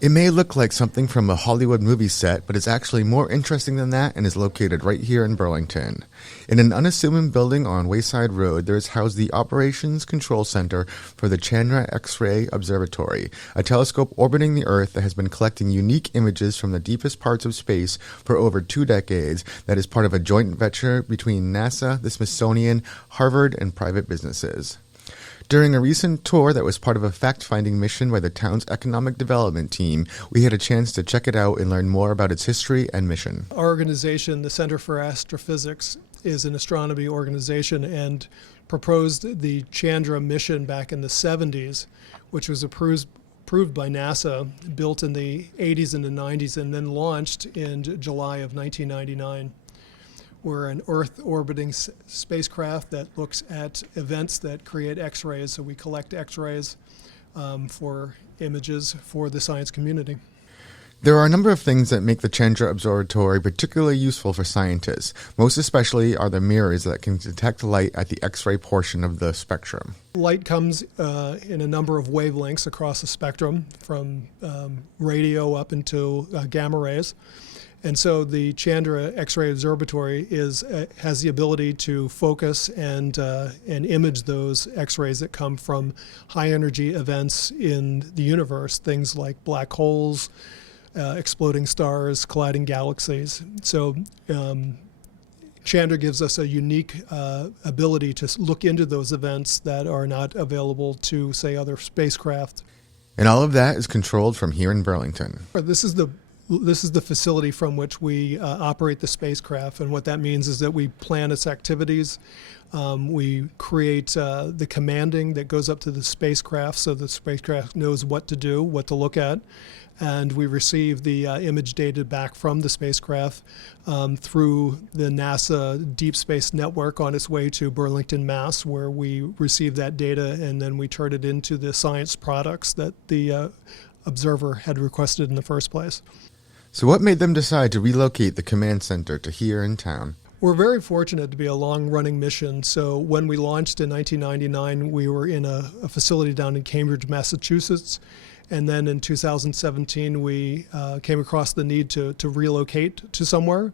It may look like something from a Hollywood movie set, but it's actually more interesting than that and is located right here in Burlington. In an unassuming building on Wayside Road, there is housed the Operations Control Center for the Chandra X-Ray Observatory, a telescope orbiting the Earth that has been collecting unique images from the deepest parts of space for over 2 decades that is part of a joint venture between NASA, the Smithsonian, Harvard, and private businesses. During a recent tour that was part of a fact-finding mission by the town's economic development team, we had a chance to check it out and learn more about its history and mission. Our organization, the Center for Astrophysics, is an astronomy organization and proposed the Chandra mission back in the 70s, which was approved by NASA, built in the 80s and the 90s, and then launched in July of 1999. We're an Earth-orbiting spacecraft that looks at events that create X-rays, so we collect X-rays for images for the science community. There are a number of things that make the Chandra Observatory particularly useful for scientists. Most especially are the mirrors that can detect light at the X-ray portion of the spectrum. Light comes in a number of wavelengths across the spectrum, from radio up into gamma rays. And so the Chandra X-Ray Observatory has the ability to focus and image those X-rays that come from high-energy events in the universe, things like black holes, exploding stars, colliding galaxies. So Chandra gives us a unique ability to look into those events that are not available to, say, other spacecraft. And all of that is controlled from here in Burlington. This is the facility from which we operate the spacecraft, and what that means is that we plan its activities. We create the commanding that goes up to the spacecraft so the spacecraft knows what to do, what to look at, and we receive the image data back from the spacecraft through the NASA Deep Space Network on its way to Burlington, Mass., where we receive that data and then we turn it into the science products that the observer had requested in the first place. So what made them decide to relocate the command center to here in town? We're very fortunate to be a long-running mission. So when we launched in 1999, we were in a facility down in Cambridge, Massachusetts. And then in 2017, we came across the need to relocate to somewhere.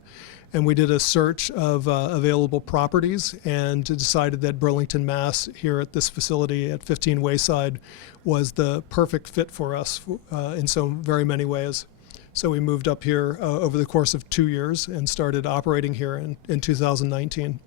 And we did a search of available properties and decided that Burlington, Mass., here at this facility at 15 Wayside, was the perfect fit for us in so very many ways. So we moved up here over the course of 2 years and started operating here in 2019.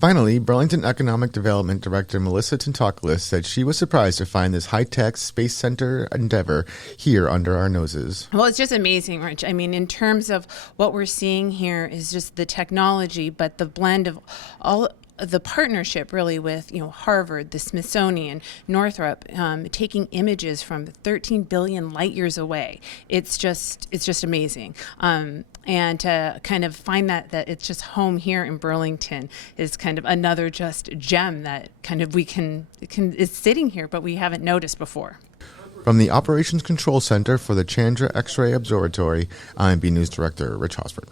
Finally, Burlington Economic Development Director Melissa Tentoklis said she was surprised to find this high-tech space center endeavor here under our noses. Well, it's just amazing, Rich. I mean, in terms of what we're seeing here is just the technology, but the blend of all the partnership really with Harvard, the Smithsonian, Northrop, taking images from 13 billion light years away. It's just amazing. And to kind of find that it's just home here in Burlington is kind of another just gem that kind of is sitting here, but we haven't noticed before. From the Operations Control Center for the Chandra X-Ray Observatory, I'm BNEWS Director Rich Hosford.